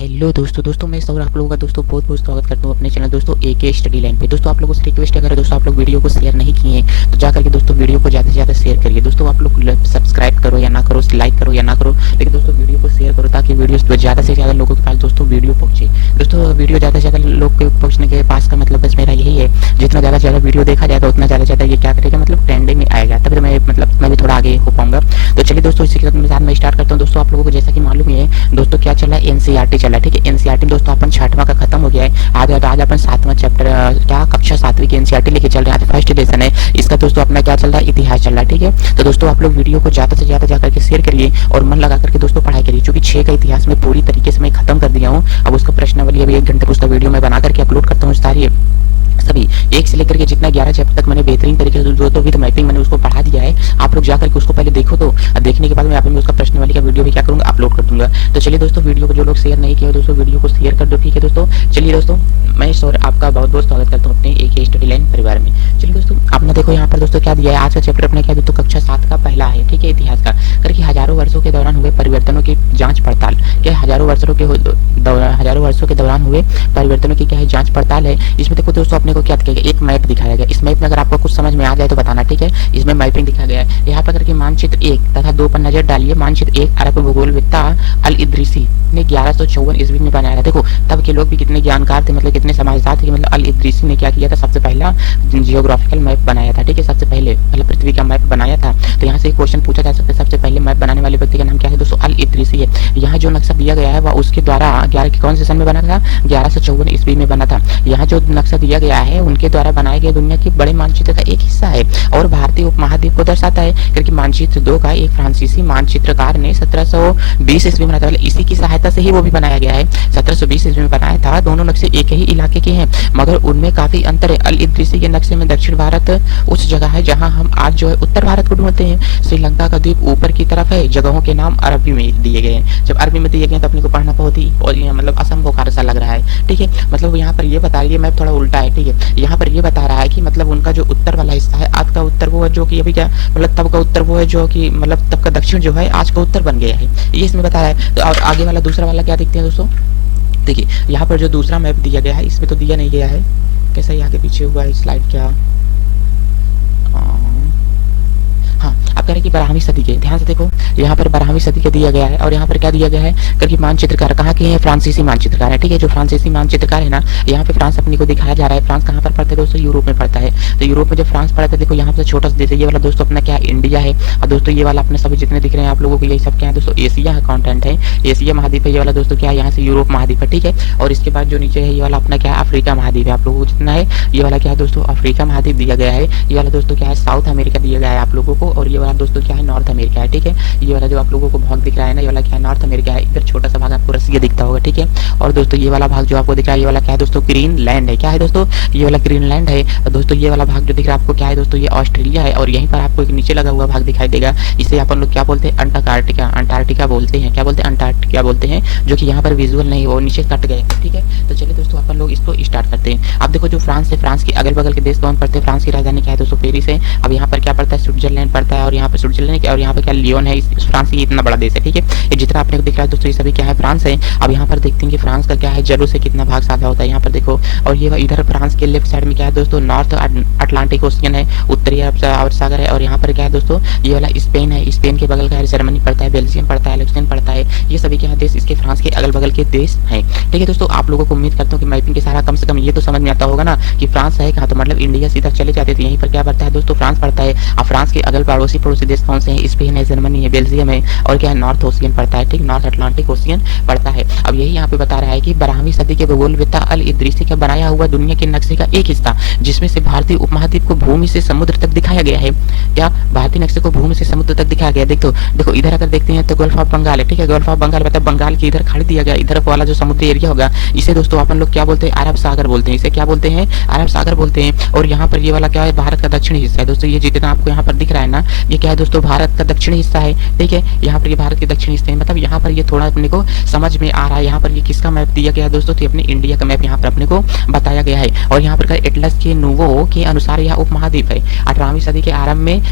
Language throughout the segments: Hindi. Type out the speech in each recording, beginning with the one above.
हेलो दोस्तों मैं सौर आप लोगों का दोस्तों बहुत बहुत स्वागत करता हूँ अपने चैनल दोस्तों एके स्टडी लाइन पे। दोस्तों आप लोगों से रिक्वेस्ट है, अगर दोस्तों आप लोग वीडियो को शेयर नहीं किए हैं तो जाकर के दोस्तों वीडियो को ज़्यादा से ज़्यादा शेयर करिए। दोस्तों आप लोग सब्सक्राइब करो या ना करो, लाइक करो या ना करो, लेकिन दोस्तों वीडियो को शेयर करो ताकि वीडियो ज़्यादा से ज़्यादा लोगों के पास दोस्तों वीडियो पहुँचे। दोस्तों वीडियो ज़्यादा से ज़्यादा लोग के पहुँचने के पास का मतलब बस मेरा यही है, जितना ज़्यादा से ज़्यादा वीडियो देखा जाएगा उतना ज़्यादा से ज़्यादा ये क्या करेगा, मतलब ट्रेंडिंग में आएगा, तब मैं भी थोड़ा आगे हो पाऊंगा। तो चलिए दोस्तों इसी के साथ मैं स्टार्ट करता हूँ। दोस्तों आप लोगों को जैसा कि मालूम ही है दोस्तों क्या चल रहा है, एनसीईआरटी चल रहा है। ठीक है, एनसीईआरटी दोस्तों अपन 6वां का खत्म हो गया है। आज अपन 7वां चैप्टर क्या कक्षा 7वीं की एनसीईआरटी लेके चल रहे हैं। आज फर्स्ट लेसन है इसका दोस्तों अपना क्या चल रहा है, इतिहास चल रहा है। ठीक है, तो दोस्तों आप लोग वीडियो को ज्यादा से ज्यादा जाकर के शेयर करिए और मन लगा करके दोस्तों पढ़ाई करिए, क्योंकि 6 का इतिहास में पूरी तरीके से मैं खत्म कर दिया हूँ। अब उसका प्रश्नावली अभी 1 घंटे का उसका वीडियो मैं बना करके अपलोड करता हूँ। सारी सभी 1 से लेकर के जितना 11 चैप्टर तक मैंने बेहतरीन तरीके से जो विद मैपिंग मैंने उसको पढ़ा दिया है। आप लोग जाकर के उसको पहले देखो, तो देखने के बाद मैं यहाँ पे उसका प्रश्नावली का वीडियो भी क्या करूंगा, अपलोड कर दूंगा। तो चलिए दोस्तों वीडियो को जो लोग शेयर नहीं किया दोस्तों वीडियो को शेयर कर दो। ठीक है दोस्तों, चलिए दोस्तों मैं सर आपका बहुत बहुत स्वागत करता हूँ अपने एके स्टडी लाइन परिवार में। चलिए दोस्तों आपने देखो यहाँ पर दोस्तों क्या दिया है, आज का चैप्टर अपने क्या दोस्तों कक्षा 7 का पहला है। ठीक है, इतिहास का करके हजारों वर्षों के दौरान हुए परिवर्तनों की जांच पड़ताल। क्या हजारों वर्षों के दौरान हुए परिवर्तनों की क्या है, जांच पड़ताल है। इसमें देखो दोस्तों अपने को क्या दिखाया गया, एक मैप दिखाया गया। इस मैप में अगर आपको कुछ समझ में आ जाए तो बताना। ठीक है, इसमें मैपिंग दिखाया गया है। यहाँ पर करके मानचित्र 1 तथा 2 पर नजर डालिए। मानचित्र 1 अरब भूगोलविद्ता अल इद्रिसी ने 1154 ईस्वी में बनाया था। देखो तब के लोग भी कितने ज्ञानकार थे, मतलब कितने समझदार थे, मतलब अल इद्रिसी ने क्या किया था, सबसे पहला जियोग्राफिकल मैप बनाया था। ठीक है, सबसे पहले मतलब पृथ्वी का मैप बनाया था। तो यहाँ से एक क्वेश्चन पूछा जा सकता है, सबसे पहले मैप बनाने वाले व्यक्ति का नाम क्या है दोस्तों, अल इद्रिसी है। यहाँ जो नक्शा दिया गया है वह उसके द्वारा 11 कौन से सन में बना था, 1154 ईस्वी में बना था। यहाँ जो नक्शा दिया गया है उनके द्वारा बनाए गए दुनिया के बड़े मानचित्र का एक हिस्सा है और भारतीय उपमहाद्वीप को दर्शाता है, क्योंकि मानचित्र 2 का एक फ्रांसीसी मानचित्रकार ने 1720 ईस्वी में बनाया था। इसी की सहायता से ही वो भी बनाया गया है। 1720 ईस्वी में बनाया था। दोनों नक्शे एक ही इलाके के हैं मगर उनमें काफी अंतर है। अल इद्रिसी के नक्शे में दक्षिण भारत उस जगह है जहां हम आज जो है उत्तर भारत को ढूंढते हैं। श्रीलंका का द्वीप ऊपर की तरफ है। जगहों के नाम अरबी में दिए गए हैं। जब अरबी में दिए गए तो अपने को पढ़ना बहुत ही और मतलब असंभव कार्य सा लग रहा है। ठीक है, मतलब यहाँ पर ये बता रही है, मैप थोड़ा उल्टा है। ठीक है, यहाँ पर ये बता रहा है कि मतलब उनका जो उत्तर वाला हिस्सा है, आज का उत्तर वो है जो कि अभी क्या मतलब तब का उत्तर वो है जो कि मतलब तब का दक्षिण जो है आज का उत्तर बन गया है, ये इसमें बता रहा है। तो और आगे वाला दूसरा वाला क्या देखते हैं दोस्तों, देखिए यहाँ पर जो दूसरा मैप दिया गया है इसमें तो दिया नहीं गया है, कैसा ही आगे पीछे हुआ है स्लाइड क्या। हाँ, अब कह रहे कि 12वीं सदी के, ध्यान से देखो यहाँ पर 12वीं सदी के दिया गया है और यहाँ पर क्या दिया गया है, क्योंकि मानचित्रकार कहाँ के हैं, फ्रांसीसी मानचित्रकार है। ठीक है, जो फ्रांसीसी मानचित्रकार है ना, यहाँ पे फ्रांस अपनी को दिखाया जा रहा है। फ्रांस कहाँ पर पड़ता है दोस्तों, यूरोप में पड़ता है। तो यूरोप में जब फ्रांस पड़ता है, देखो यहाँ पर छोटा सा देश है, ये वाला दोस्तों अपना क्या इंडिया है। और दोस्तों ये वाला अपने सभी जितने दिख रहे हैं आप लोगों को यही सब क्या है दोस्तों, एशिया है, कॉन्टिनेंट है, एशिया महाद्वीप है। ये वाला दोस्तों क्या है, यहाँ से यूरोप महाद्वीप है। ठीक है, और इसके बाद जो नीचे है ये वाला अपना क्या है, अफ्रीका महाद्वीप है। आप लोगों को जितना है ये वाला क्या है दोस्तों, अफ्रीका महाद्वीप दिया गया है। ये वाला दोस्तों क्या है, साउथ अमेरिका दिया गया है आप लोगों को। और ये वाला दोस्तों क्या है, नॉर्थ अमेरिका है। ठीक है, ये वाला जो आप लोगों को भाग दिख रहा है ना, ये वाला क्या है, नॉर्थ अमेरिका है। इधर छोटा सा भाग आपको रसिया दिखता होगा। ठीक है, और दोस्तों ये वाला भाग जो आपको दिख रहा है ये वाला क्या है दोस्तों, ग्रीन लैंड है। क्या है दोस्तों, ये वाला ग्रीन लैंड है। और दोस्तों ये वाला भाग जो दिख रहा है आपको क्या है दोस्तों, ये ऑस्ट्रेलिया है। और यहीं पर आपको एक नीचे लगा हुआ भाग दिखाई देगा, इसे अपन लोग क्या बोलते हैं, अंटार्कटिका। अंटार्कटिका बोलते हैं, क्या बोलते हैं, अंटार्कटिका बोलते हैं, जो कि यहाँ पर विजुअल नहीं वो नीचे कट गए। ठीक है, तो चलिए दोस्तों अपन लोग इसको स्टार्ट करते हैं। अब देखो जो फ्रांस है, फ्रांस के अगल बगल के देश कौन पड़ते हैं, फ्रांस की राजधानी क्या है दोस्तों, पेरिस है। अब यहाँ पर क्या पड़ता है, स्विट्जरलैंड पड़ता है। और यहाँ पर स्विट्जरलैंड और यहाँ पर क्या, लियोन है। फ्रांस ही इतना बड़ा देश है। ठीक है, ये जितना आपने को दिख रहा है दोस्तों ये सभी क्या है, फ्रांस है। अब यहाँ पर देखते हैं कि फ्रांस का क्या है, जलों से कितना भाग साझा होता है, यहाँ पर देखो। और ये इधर फ्रांस के लेफ्ट साइड में क्या है दोस्तों, नॉर्थ अटलांटिक ओशियन है, उत्तरी अरब सागर है। और यहाँ पर क्या है दोस्तों, ये वाला स्पेन है, स्पेन के बगल का जर्मनी पड़ता है, बेल्जियम पड़ता है, लक्समबर्ग पड़ता है। ये सभी क्या है देश इसके फ्रांस के अगल बगल के देश हैं। ठीक है दोस्तों, आप लोगों को उम्मीद करता हूँ कि मैपिंग के सारा कम से कम ये तो समझ में आता होगा ना कि फ्रांस है कहाँ, तो मतलब इंडिया सीधा चले जाते थे, यहीं पर क्या पड़ता है दोस्तों, फ्रांस पड़ता है। अब फ्रांस के अगल पड़ोसी देश कौन से हैं, स्पेन है, जर्मनी है, बेल्जियम है। और क्या है, नॉर्थ ओशियन पड़ता है। ठीक, नॉर्थ अटलांटिक ओशियन पड़ता है। अब यही यहाँ पे बता रहा है कि 12वीं सदी के भूगोलविद्ता अल इद्रिसी का बनाया हुआ दुनिया के नक्शे का एक हिस्सा, जिसमें से भारतीय उपमहाद्वीप को भूमि से समुद्र तक दिखाया गया है। क्या भारतीय नक्शे को भूमि से समुद्र तक दिखाया गया, देखो इधर अगर देखते हैं तो गल्फ ऑफ बंगाल है। ठीक है, गल्फ ऑफ बंगाल मतलब बंगाल की इधर खाड़ी दिया गया, इधर वाला जो समुद्री एरिया होगा इसे दोस्तों अपन लोग क्या बोलते हैं, अरब सागर बोलते हैं। इसे क्या बोलते हैं, अरब सागर बोलते हैं। और यहाँ पर ये वाला क्या है, भारत का दक्षिणी हिस्सा है दोस्तों। ये जितना आपको यहाँ पर दिख रहा है ना, ये क्या है दोस्तों, भारत का दक्षिणी हिस्सा है। ठीक है, यहाँ पर ये भारत के दक्षिणी हिस्से मतलब यहाँ पर ये थोड़ा अपने को समझ में आ रहा है। यहाँ पर ये किसका मैप दिया गया है दोस्तों, तो अपने इंडिया का मैप यहाँ पर अपने को बताया गया है। और यहाँ पर एटलस के नुवो के अनुसार यह उपमहाद्वीप है। 18वीं सदी के आरंभ में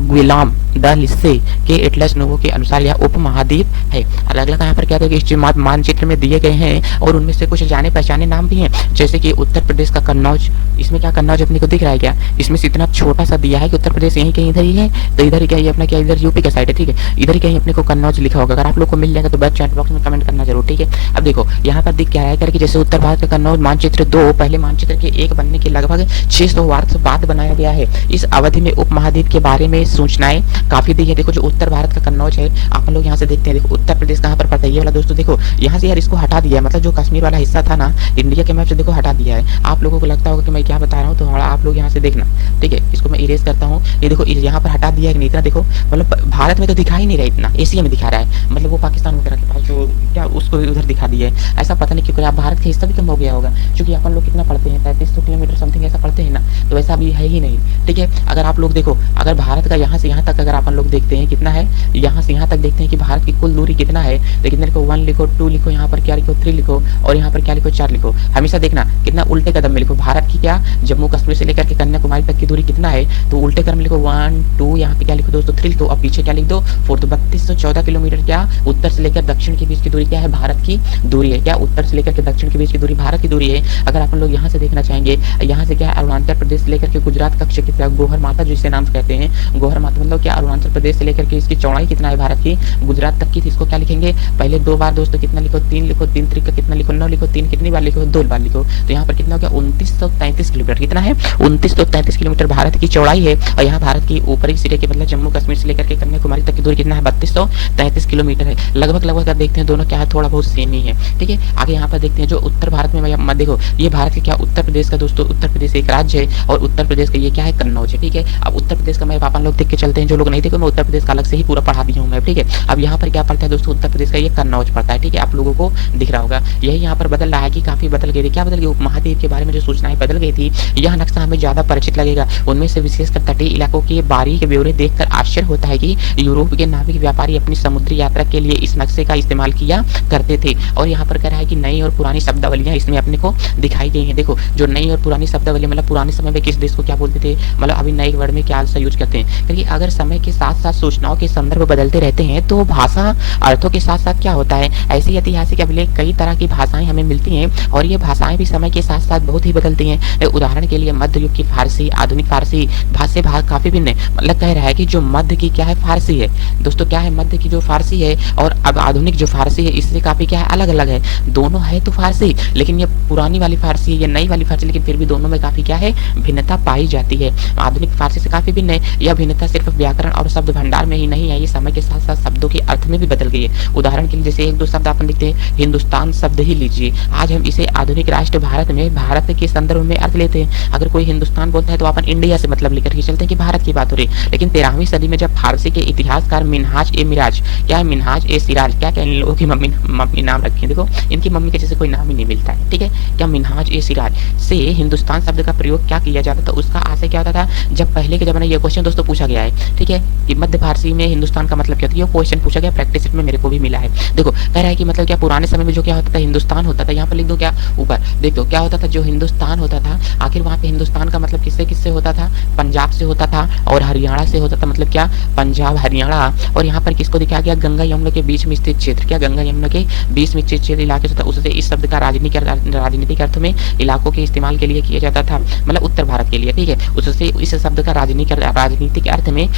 गुलाम द लिस्से के एटलस नोवो के अनुसार यह उप महाद्वीप है। अलग अलग यहाँ पर क्या है इस मानचित्र में दिए गए हैं और उनमें से कुछ जाने पहचाने नाम भी हैं, जैसे कि उत्तर प्रदेश का कन्नौज। इसमें क्या कन्नौज अपने को दिख रहा है क्या? इसमें से इतना छोटा सा दिया है कि उत्तर प्रदेश यहीं कहीं इधर ही है, तो इधर ही क्या ये अपना क्या इधर यूपी का साइड है, ठीक है, इधर ही कहीं अपने को कन्नौज लिखा होगा। अगर आप लोग को मिल जाएगा तो बस चैट बॉक्स में कमेंट करना जरूर, ठीक है। अब देखो यहाँ पर दिख क्या है करके, जैसे उत्तर भारत का कन्नौज मानचित्र 2 पहले मानचित्र के 1 बनने के लगभग 600 वर्ष बाद बनाया गया है। इस अवधि में उप महाद्वीप के बारे में सूचनाएं काफी दी है। देखो जो उत्तर भारत का कन्नौज है, आप लोग यहाँ से देखते हैं, देखो उत्तर प्रदेश कहाँ पर पड़ता है, ये वाला दोस्तों देखो यहाँ से यार इसको हटा दिया है, मतलब जो कश्मीर वाला हिस्सा था ना इंडिया के मैप से देखो हटा दिया है। आप लोगों को लगता होगा कि मैं क्या बता रहा हूँ, तो आप लोग यहाँ से देखना, ठीक है। इसको मैं इरेज करता हूँ, ये देखो यहाँ पर हटा दिया है कि इतना देखो, मतलब भारत में तो दिखा ही नहीं रहा, इतना एशिया में दिखा रहा है, मतलब वो पाकिस्तान वगैरह के पास जो क्या उसको उधर दिखा दिया है। ऐसा पता नहीं क्यों, भारत का हिस्सा भी कम हो गया होगा, क्योंकि अपन लोग कितना पढ़ते हैं 3300 किलोमीटर समथिंग ऐसा पढ़ते हैं ना, तो वैसा भी है ही नहीं, ठीक है। अगर आप लोग देखो, अगर भारत का यहाँ से यहाँ तक अगर अपन लोग देखते हैं कितना है, यहाँ से यहाँ तक देखते हैं कि भारत की कुल दूरी कितना है, तो कितने लिखो 1 लिखो 2 लिखो, यहाँ पर क्या लिखो 3 लिखो, और यहाँ पर क्या लिखो 4 लिखो। हमेशा देखना कितना उल्टे कदम में लिखो, भारत की क्या जम्मू कश्मीर से लेकर के कन्याकुमारी तक की दूरी कितना है, तो उल्टे क्रम लिखो 1 2, यहाँ पे क्या लिखो दोस्तों 3 लिखो, और पीछे क्या लिख दो 4, तो 3214 किलोमीटर क्या उत्तर से लेकर दक्षिण के बीच की दूरी क्या है, भारत की दूरी है। क्या उत्तर से लेकर के दक्षिण के बीच की दूरी भारत की दूरी है। अगर अपन लोग यहाँ से देखना चाहेंगे, यहाँ से क्या है अरुणाचल प्रदेश से लेकर के गुजरात का क्षेत्र गोहर माता जो इसे नाम कहते हैं, गोहर माता मतलब क्या अरुणाचल प्रदेश से लेकर के इसकी चौड़ाई कितना है भारत की गुजरात तक की, इसको क्या लिखेंगे पहले 2 बार दोस्तों, कितना लिखो 3 लिखो, 3 त्रिक का कितना लिखो 9 लिखो, 3 कितनी बार लिखो 2 बार लिखो, तो यहाँ पर कितना हो गया 2933 किलोमीटर, कितना है 2933 किलोमीटर भारत की चौड़ाई है। और यहाँ भारत की ऊपरी सिरे के मतलब जम्मू कश्मीर से लेकर के कन्याकुमारी तक की दूरी कितना है 3233 किलोमीटर है। लगभग लगभग देखते हैं दोनों क्या है थोड़ा बहुत सेम ही है, ठीक है। आगे यहाँ पर देखते हैं जो उत्तर भारत में मत देखो, ये भारत के क्या उत्तर प्रदेश का दोस्तों, उत्तर प्रदेश एक राज्य है और उत्तर प्रदेश का ये क्या है कन्नौज है, ठीक है। अब उत्तर प्रदेश का मैप अपन लोग देख के चलते हैं, जो लोग नहीं देखो मैं उत्तर प्रदेश का अलग से ही पूरा पढ़ा दिया हूँ मैं, ठीक है। अब यहाँ पर क्या पड़ता है दोस्तों, उत्तर प्रदेश का ये कन्नौज पड़ता है, ठीक है, आप लोगों को दिख रहा होगा। यही यहाँ पर बदल रहा है कि काफी बदल गई थी, क्या बदल गई उपमहाद्वीप के बारे में जो सूचनाएं बदल गई थी, यह नक्शा हमें ज्यादा परिचित लगेगा। उनमें से विशेषकर तटीय इलाकों के बारीक ब्यौरे देखकर आश्चर्य होता है कि यूरोप के नाविक व्यापारी अपनी समुद्री यात्रा के लिए इस नक्शे का इस्तेमाल किया करते थे। और यहाँ पर कह रहा है कि नई और पुरानी शब्दावलियां इसमें अपने को दिखाई गई हैं। देखो जो नई और पुरानी शब्दावली मतलब पुराने समय में किस देश को क्या बोलते थे, मतलब अभी नए वर्ड में क्या यूज करते हैं, क्योंकि अगर समय के साथ साथ सूचनाओं के संदर्भ बदलते रहते हैं तो भाषा अर्थों के साथ साथ क्या होता है, ऐसी ऐतिहासिक अभिलेख कई तरह की भाषाएं हमें मिलती हैं और ये भाषाएं भी समय के साथ साथ बहुत ही बदलती हैं। उदाहरण के लिए मध्य युग की फारसी आधुनिक फारसी भाषा से भाग काफी भिन्न है। मतलब कह रहा है कि जो मध्य की क्या है फारसी है दोस्तों, क्या है मध्य की जो फारसी है और अब आधुनिक जो फारसी है इससे काफी क्या है अलग अलग है। दोनों है तो फारसी, लेकिन ये पुरानी वाली फारसी है ये नई वाली फारसी, लेकिन फिर भी दोनों में काफी क्या है भिन्नता पाई जाती है। आधुनिक फारसी से काफी भिन्न है। यह भिन्नता सिर्फ व्याकरण और शब्द भंडार में ही नहीं है, ये समय के साथ साथ शब्दों के अर्थ में भी बदल गई है। उदाहरण के लिए जैसे एक दो शब्द अपन लिखते हैं, हिंदुस्तान शब्द ही लीजिए, आज हम इसे आधुनिक राष्ट्र भारत में भारत के संदर्भ में अर्थ लेते हैं। अगर कोई हिंदुस्तान बोलता है तो अपन इंडिया से मतलब लेकर के चलते हैं कि भारत की बात हो रही है। लेकिन 13वीं सदी में जब फारसी के इतिहासकार मिनहाज ए मिराज, क्या है मिनहाज ए सिराज, क्या क्या इन लोगों की मम्मी नाम रखी है, देखो इनकी मम्मी के जैसे कोई नाम ही नहीं मिलता है, ठीक है। क्या मिनहाज ए सिराज से हिंदुस्तान शब्द का प्रयोग क्या किया जाता था, उसका आशय क्या होता था। जब पहले के जमाने ये क्वेश्चन दोस्तों पूछा गया है, ठीक है, कि मध्य फारसी में हिंदुस्तान का मतलब क्या था, ये क्वेश्चन पूछा गया प्रैक्टिस सेट में मेरे को भी मिला है। देखो कह रहा है कि मतलब क्या पुराने समय में जो क्या होता था हिंदुस्तान होता था, यहाँ पर लिख दो क्या ऊपर, देखो क्या होता था जो हिंदुस्तान होता था, आखिर वहाँ पे हिंदुस्तान का मतलब किससे किससे होता था, पंजाब से होता था और हरियाणा से होता था, मतलब क्या पंजाब हरियाणा। और यहाँ पर किसको दिखाया गया, गंगा यमुना के बीच में स्थित क्षेत्र, क्या गंगा यमुना के बीच में स्थित क्षेत्र इलाके से था, उससे इस शब्द का राजनीतिक अर्थ में इलाकों के इस्तेमाल के लिए किया जाता था, मतलब उत्तर भारत के लिए, ठीक है। उससे इस शब्द का राजनीतिक अर्थ में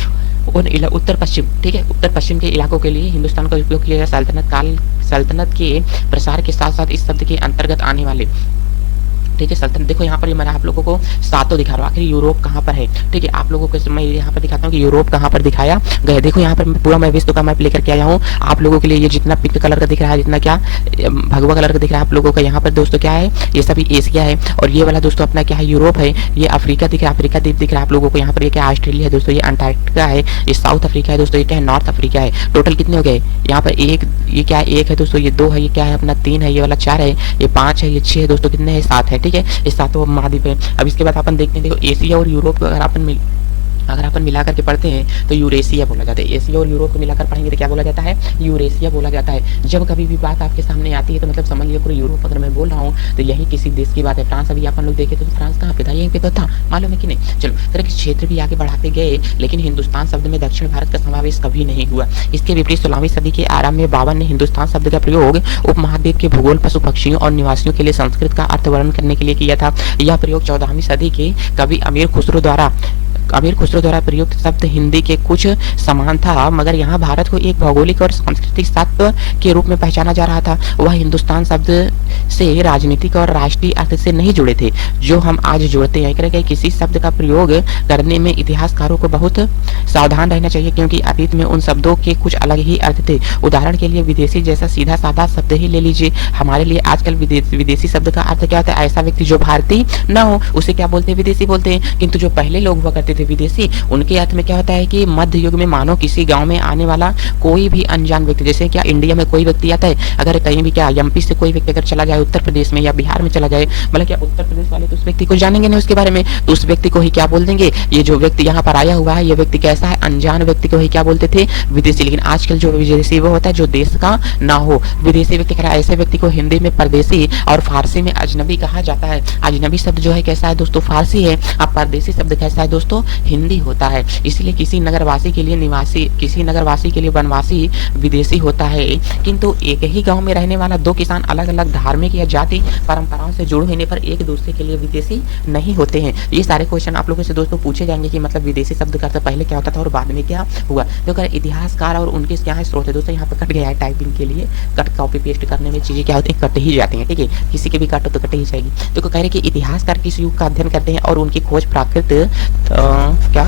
उन उत्तर पश्चिम, ठीक है, उत्तर पश्चिम के इलाकों के लिए हिंदुस्तान का उपयोग किया गया। सल्तनत के प्रसार के साथ साथ इस शब्द के अंतर्गत आने वाले, ठीक है, सल्तनत। देखो यहाँ पर मैं आप लोगों को सातों दिखा रहा हूँ, आखिर यूरोप कहाँ पर है, ठीक है। आप लोगों को मैं यहाँ पर दिखाता हूँ कि यूरोप कहाँ पर दिखाया गया। देखो यहाँ पर पूरा मैं विश्व का मैप लेकर के आया हूँ आप लोगों के लिए। ये जितना पिंक कलर का दिख रहा है, जितना क्या भगवा कलर का दिख रहा है आप लोगों का, यहाँ पर दोस्तों क्या है, ये सभी एशिया है। और ये वाला दोस्तों अपना क्या है यूरोप है। ये अफ्रीका दिख रहा है, अफ्रीका द्वीप दिख रहा है आप लोगों को। यहाँ पर ये क्या ऑस्ट्रेलिया है दोस्तों, ये अंटार्कटिका है, ये साउथ अफ्रीका है दोस्तों, ये क्या है नॉर्थ अफ्रीका है। टोटल कितने हो गए यहाँ पर, एक ये क्या है एक है दोस्तों, ये 2 है, ये क्या है अपना 3 है, ये वाला 4 है, ये 5 है, ये 6 है दोस्तों, कितने है 7 है, ठीक है। ये 7 महाद्वीप है। अब इसके बाद अपन देखते हैं, देखो एशिया और यूरोप को अगर अपन अगर अपन मिला करके पढ़ते हैं तो यूरेशिया बोला जाता है। एशिया और यूरोप को मिलाकर पढ़ेंगे तो क्या बोला जाता है? यूरेशिया बोला जाता है। जब कभी भी बात आपके सामने आती है तो मतलब समझ लीजिए पूरे यूरोप अगर मैं बोल रहा हूँ तो यही किसी देश की बात है। फ्रांस अभी अपन लोग देखे तो फ्रांस कहाँ पे था? यहीं पे तो था, मालूम है कि नहीं? चलो, तरह के क्षेत्र भी आगे बढ़ाते गए, लेकिन हिंदुस्तान शब्द में दक्षिण भारत का समावेश कभी नहीं हुआ। इसके विपरीत 16वीं सदी के आरंभ में बावन ने हिंदुस्तान शब्द का प्रयोग उपमहाद्वीप के भूगोल, पशु पक्षियों और निवासियों के लिए संस्कृत का अर्थ वर्णन करने के लिए किया था। यह प्रयोग 14वीं सदी के कवि अमीर खुसरो द्वारा प्रयुक्त शब्द हिंदी के कुछ समान था, मगर यहाँ भारत को एक भौगोलिक और सांस्कृतिक तत्व के रूप में पहचाना जा रहा था। वह हिंदुस्तान शब्द से राजनीतिक और राष्ट्रीय अर्थ से नहीं जुड़े थे जो हम आज जोड़ते हैं। करके किसी शब्द का प्रयोग करने में इतिहासकारों को बहुत सावधान रहना चाहिए, क्योंकि अतीत में उन शब्दों के कुछ अलग ही अर्थ थे। उदाहरण के लिए विदेशी जैसा सीधा साधा शब्द ही ले लीजिए। हमारे लिए आजकल विदेशी शब्द का अर्थ क्या होता है? ऐसा व्यक्ति जो भारतीय न हो उसे क्या बोलते हैं? विदेशी बोलते हैं। किंतु जो पहले लोग हुआ करते थे विदेशी, उनके अर्थ में क्या होता है कि मध्य युग में मानो किसी गांव में आने वाला कोई भी अनजान व्यक्ति, जैसे क्या इंडिया में कोई व्यक्ति आता है, अगर कहीं भी क्या एमपी से कोई व्यक्ति अगर चला जाए उत्तर प्रदेश में या बिहार में चला जाए, मतलब क्या उत्तर प्रदेश वाले तो उस व्यक्ति को जानेंगे नहीं उसके बारे में, तो उस व्यक्ति को ही क्या बोल देंगे? ये जो व्यक्ति यहाँ पर आया हुआ है ये व्यक्ति कैसा है? अनजान व्यक्ति को ही क्या बोलते थे? विदेशी। लेकिन आजकल जो विदेशी वो होता है जो देश का ना हो। विदेशी व्यक्ति कह ऐसे व्यक्ति को हिंदी में परदेशी और फारसी में अजनबी कहा जाता है। अजनबी शब्द जो है कैसा है दोस्तों? फारसी है। अब परदेशी शब्द कैसा है दोस्तों? हिंदी होता है। इसलिए किसी नगरवासी के लिए निवासी, किसी नगरवासी के लिए वनवासी विदेशी होता है। किंतु एक ही गांव में रहने वाला दो किसान अलग अलग धार्मिक या जाति परंपराओं से जुड़े होने पर एक दूसरे के लिए विदेशी नहीं होते हैं। ये सारे क्वेश्चन आप लोगों से दोस्तों पूछे जाएंगे कि मतलब विदेशी शब्द का पहले क्या होता था और बाद में क्या हुआ। तो अगर इतिहासकार और उनके क्या है स्रोत है दोस्तों, यहाँ पे कट गया है टाइपिंग के लिए, कट कॉपी पेस्ट करने में चीजें क्या होती है? कट ही जाती है। ठीक है, किसी के भी काटो तो कट ही जाएगी। तो कह रहे कि इतिहासकार किस युग का अध्ययन करते हैं और उनकी खोज प्राकृत क्या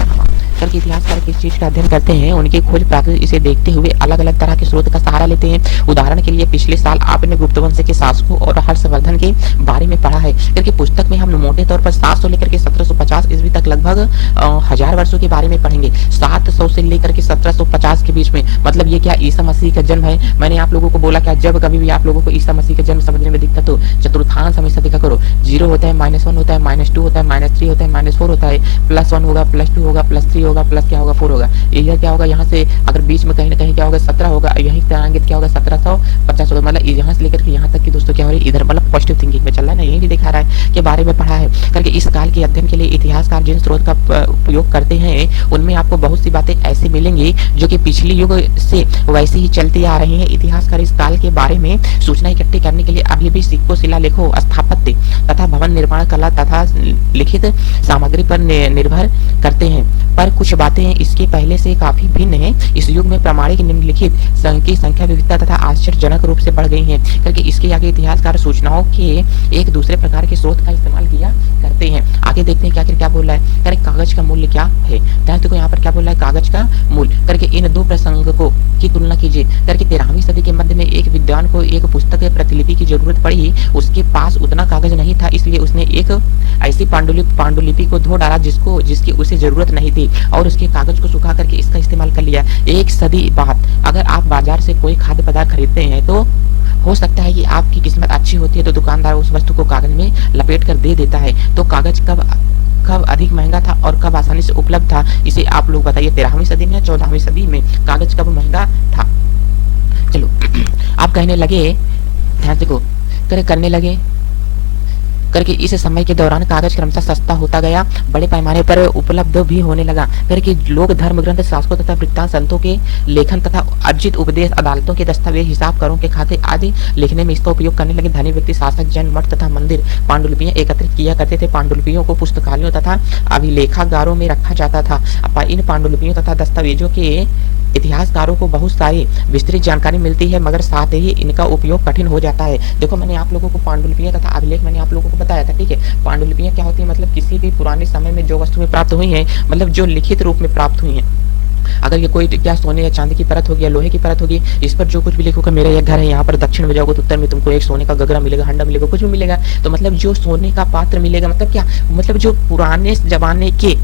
करके इतिहासकार किस चीज का अध्ययन करते हैं, उनकी खोज प्राकृत इसे देखते हुए अलग अलग तरह के स्रोत का सहारा लेते हैं। उदाहरण के लिए पिछले साल आपने गुप्त वंश के शासकों और हर्षवर्धन के बारे में पढ़ा है। करके पुस्तक में हम मोटे तौर पर 700 लेकर के 1750 ईस्वी तक लगभग 1000 वर्षों के बारे में पढ़ेंगे। 700 से लेकर के 1750 के बीच में, मतलब ये क्या ईसा मसीह का जन्म है। मैंने आप लोगों को बोला क्या, जब कभी भी आप लोगों को ईसा मसीह का जन्म समझने में दिक्कत हो, चतुर्थांश हमेशा देखा करो। 0 होता है, -1 होता है, -2 होता है, -3 होता है, -4 होता है, +1 होगा, +2 होगा, +3 होगा, प्लस क्या होगा 4 होगा। इधर क्या होगा? यहाँ से अगर बीच में कहीं ना कहीं क्या होगा? 17 होगा। यहीं से आएंगे तो क्या होगा? 1750 होगा। मतलब यहाँ से लेकर के यहाँ तक की दोस्तों क्या हो रही है? इधर मतलब पॉजिटिव थिंकिंग में चल रहा है ना, यही भी दिखा रहा है के बारे में पढ़ा है। करके इस काल के अध्ययन के लिए इतिहासकार जिन स्रोत का उपयोग करते हैं उनमें आपको बहुत सी बातें ऐसी मिलेंगी जो कि पिछले युग से वैसे ही चलती आ रही है। इतिहासकार इस काल के बारे में सूचना इकट्ठी करने के लिए अभी भी सिक्कों, शिलालेखों, स्थापत्य तथा भवन निर्माण कला तथा लिखित सामग्री पर निर्भर करते हैं। पर कुछ बातें इसके पहले से काफी भिन्न है। इस युग में प्रामाणिक निम्नलिखित की संख्या विविधता तथा आश्चर्यजनक रूप से बढ़ गई है। करके इसके आगे इतिहासकार सूचनाओं के एक दूसरे प्रकार के स्रोत का इस्तेमाल किया करते हैं। आगे देखते हैं क्या बोल रहा है। करे कागज का मूल्य क्या है? ध्यान देखो यहाँ पर क्या बोल रहा है? कागज का मूल्य। करके इन दो प्रसंगों की तुलना कीजिए। करके 13वीं सदी के मध्य में एक विद्वान को एक पुस्तक के प्रतिलिपि की जरूरत पड़ी। उसके पास उतना कागज नहीं था, इसलिए उसने एक ऐसी पांडुलिपि को धो डाला जिसकी उसे जरूरत नहीं थी और उसके कागज को सुखा करके इसका इस्तेमाल कर लिया। एक सदी बाद अगर आप बाजार से कोई खाद्य पदार्थ खरीदते हैं तो हो सकता है कि आपकी किस्मत अच्छी होती है तो दुकानदार उस वस्तु को कागज में लपेट कर दे देता है। तो कागज कब अधिक महंगा था और कब आसानी से उपलब्ध था, इसे आप लोग बताइए। 13वीं सदी में या 14वीं सदी में कागज कब महंगा था? चलो आप कहने लगे, ध्यान देखो, करने लगे करके इस समय के दौरान कागज क्रमशः सस्ता होता गया, बड़े पैमाने पर उपलब्ध भी होने लगा। करके लोग धर्म ग्रंथ, शासकों तथा वृत्तांत, संतों के लेखन तथा अर्जित उपदेश, अदालतों के दस्तावेज, हिसाब, करों के खाते आदि लिखने में इसका उपयोग करने लगे। धनी व्यक्ति, शासक, जैन मठ तथा मंदिर पांडुलिपियां एकत्रित किया करते थे। पांडुलिपियों को पुस्तकालयों तथा अभिलेखागारों में रखा जाता था। इन पांडुलिपियों तथा दस्तावेजों के इतिहासकारों को बहुत सारी विस्तृत जानकारी मिलती है, मगर साथ ही इनका उपयोग कठिन हो जाता है। देखो मैंने आप लोगों को पांडुलिपियां तथा अभिलेख मैंने आप लोगों को बताया था। ठीक है, पांडुलिपियां क्या होती है? मतलब किसी भी पुराने समय में जो वस्तुएं प्राप्त हुई हैं, मतलब जो लिखित रूप में प्राप्त हुई हैं। अगर ये कोई क्या सोने या चांदी की परत होगी या लोहे की परत होगी, इस पर जो कुछ भी लिखोगा, मेरा यह घर है, यहाँ पर दक्षिण में जाओगे तो उत्तर में तुमको एक सोने का गगरा मिलेगा, हंडा मिलेगा, कुछ भी मिलेगा। तो मतलब जो सोने का पात्र मिलेगा, मतलब क्या, मतलब जो पुराने जमाने के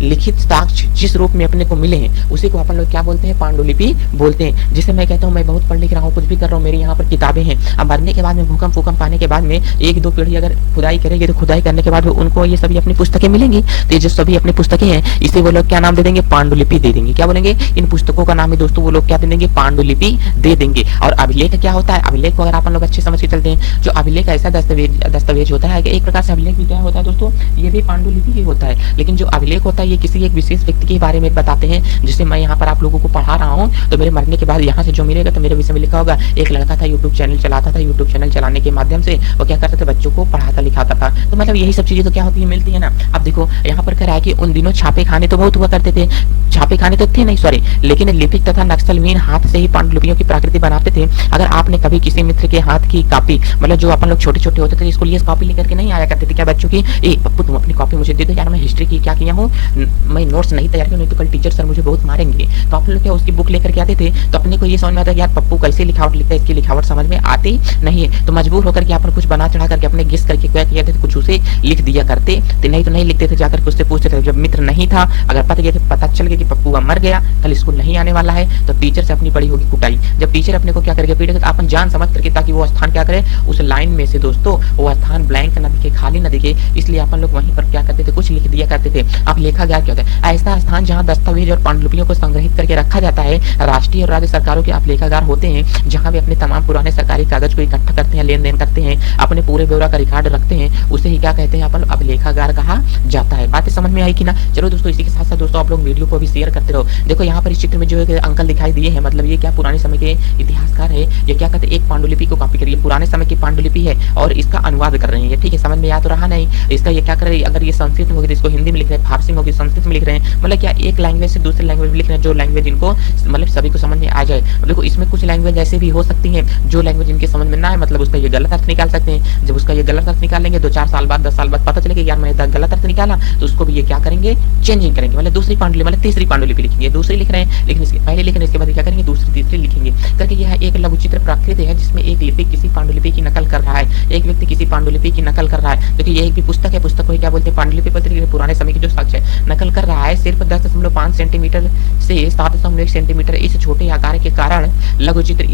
लिखित साक्ष्य जिस रूप में अपने को मिले हैं उसी को अपन लोग क्या बोलते हैं, पांडुलिपि बोलते हैं। जिसे मैं कहता हूँ मैं बहुत पढ़ लिख रहा हूँ, कुछ भी कर रहा हूँ, मेरी यहाँ पर किताबें हैं। अब मरने के बाद में भूकंप आने के बाद में एक दो पीढ़ी अगर खुदाई करेगी तो खुदाई करने के बाद उनको ये सभी अपनी पुस्तकें मिलेंगी। तो ये जो सभी अपनी पुस्तकें हैं इसे वो लोग क्या नाम दे देंगे, पांडुलिपि दे देंगे। क्या बोलेंगे, इन पुस्तकों का नाम है दोस्तों वो लोग क्या दे देंगे, पांडुलिपि दे देंगे। और अभिलेख क्या होता है, अभिलेख को अगर अपन लोग अच्छे समझ के चलते हैं, जो अभिलेख ऐसा दस्तावेज होता है कि एक प्रकार से अभिलेख भी क्या होता है दोस्तों, ये भी पांडुलिपि ही होता है। लेकिन जो अभिलेख होता है ये किसी एक विशेष व्यक्ति के बारे में बताते हैं, जिसे मैं यहाँ पर आप लोगों को पढ़ा रहा हूँ। तो मेरे मरने के बाद यहाँ से जो मिलेगा तो मेरे विषय में लिखा होगा, एक लड़का था यूट्यूब चैनल चलाता था, यूट्यूब चैनल चलाने के माध्यम से वो क्या करता था, बच्चों को पढ़ाता लिखाता था। तो मतलब यही सब चीजें तो क्या होती है, मिलती है ना। अब देखो यहाँ पर कह रहा है कि उन दिनों छापे खाने तो बहुत हुआ करते थे, छापे खाने तो थे नहीं सॉरी, लेकिन लिपिक तथा नक्सलवीन हाथ से ही पांडुलिपियों की प्रकृति बनाते थे। अगर आपने कभी किसी मित्र के हाथ की कॉपी, मतलब जो अपन लोग छोटे छोटे होते थे स्कूल, ये कॉपी लेकर के नहीं आया करते थे क्या बच्चों की, ए पप्पू तुम अपनी कॉपी मुझे दे दो यार, मैं हिस्ट्री की क्या किया हूँ, मैं नोट्स नहीं तैयार किया, नहीं तो कल टीचर सर मुझे बहुत मारेंगे। तो आप लोग क्या उसकी बुक लेकर के आते थे, तो अपने को ये समझ में आता है यार पप्पू कैसे लिखावट लिखता है, इसकी लिखावट समझ में आती नहीं है। तो मजबूर होकर के अपन कुछ बना चढ़ा करके अपने गेस करके क्या किया थे, कुछ उसे लिख दिया करते थे, नहीं तो नहीं लिखते थे, जाकर के उससे पूछते थे। जब मित्र नहीं था, अगर पता चल गया कि पप्पू मर गया, कल स्कूल नहीं आने वाला है, तो टीचर से अपनी बड़ी होगी कुटाई। जब टीचर अपने को क्या करेगा, पीटेगा, तो अपन जान समझ करके, ताकि वो स्थान क्या करे, उस लाइन में से दोस्तों वो स्थान ब्लैंक न दिखे, खाली न दिखे, इसलिए अपन लोग वहीं पर क्या करते थे, कुछ लिख दिया करते थे। अब लेखा क्या होता है, ऐसा स्थान जहाँ दस्तावेज और पांडुलिपियों को संग्रहित करके रखा जाता है। राष्ट्रीय और राज्य सरकारों के लेखागार होते हैं, जहाँ वे अपने तमाम पुराने सरकारी कागज को इकट्ठा करते हैं, लेन देन करते हैं, अपने पूरे ब्यौरा का रिकॉर्ड रखते हैं, उसे ही क्या कहते हैं अपन अभिलेखागार कहा जाता है। बातें समझ में आई कि ना। चलो दोस्तों इसी के साथ साथ दोस्तों आप लोग वीडियो को भी शेयर करते रहो। देखो यहाँ पर इस चित्र में जो है अंकल दिखाई दिए हैं, मतलब ये क्या पुराने समय के इतिहासकार है, ये क्या कहते हैं, एक पांडुलिपि को कॉपी करिए, पुराने समय की पांडुलिपि है और इसका अनुवाद कर रहे हैं। ठीक है, समझ में आ तो रहा नहीं। इसका ये क्या कर रहे हैं, अगर ये संस्कृत में होगी तो इसको हिंदी में लिख रहे हैं, फारसी में होगी संस्कृत में लिख रहे हैं, मतलब क्या एक लैंग्वेज से दूसरे लैंग्वेज में लिख रहे हैं, जो लैंग्वेज इनको मतलब सभी को समझ में आ जाए। देखो इसमें कुछ लैंग्वेज ऐसे भी हो सकती है जो लैंग्वेज इनके समझ में ना आए, मतलब उसका ये गलत अर्थ निकाल सकते हैं। जब उसका ये गलत अर्थ निकालेंगे 2-4 साल बाद 10 साल बाद पता चलेगा यार मैंने गलत अर्थ निकाला, तो उसको भी ये क्या करेंगे, चेंजिंग करेंगे, मतलब दूसरी पांडुलिपि मतलब तीसरी पांडुलिपि लिखेंगे। दूसरी लिख रहे हैं लेकिन इसके पहले लिखने इसके बाद क्या करेंगे, दूसरी तीसरी लिखेंगे करके। यह एक लघुचित्र प्राकृत है जिसमें एक लिपिक किसी पांडुलिपि की नकल कर रहा है, एक व्यक्ति किसी पांडुलिपि की नकल कर रहा है। देखिए ये एक भी पुस्तक है, पुस्तक को क्या बोलते हैं, पांडुलिपि पत्र, पुराने समय की जो साक्ष्य है नकल कर रहा है। सिर्फ 10.5 सेंटीमीटर से 7.1 सेंटीमीटर इस छोटे आकार के कारण लघुचित्र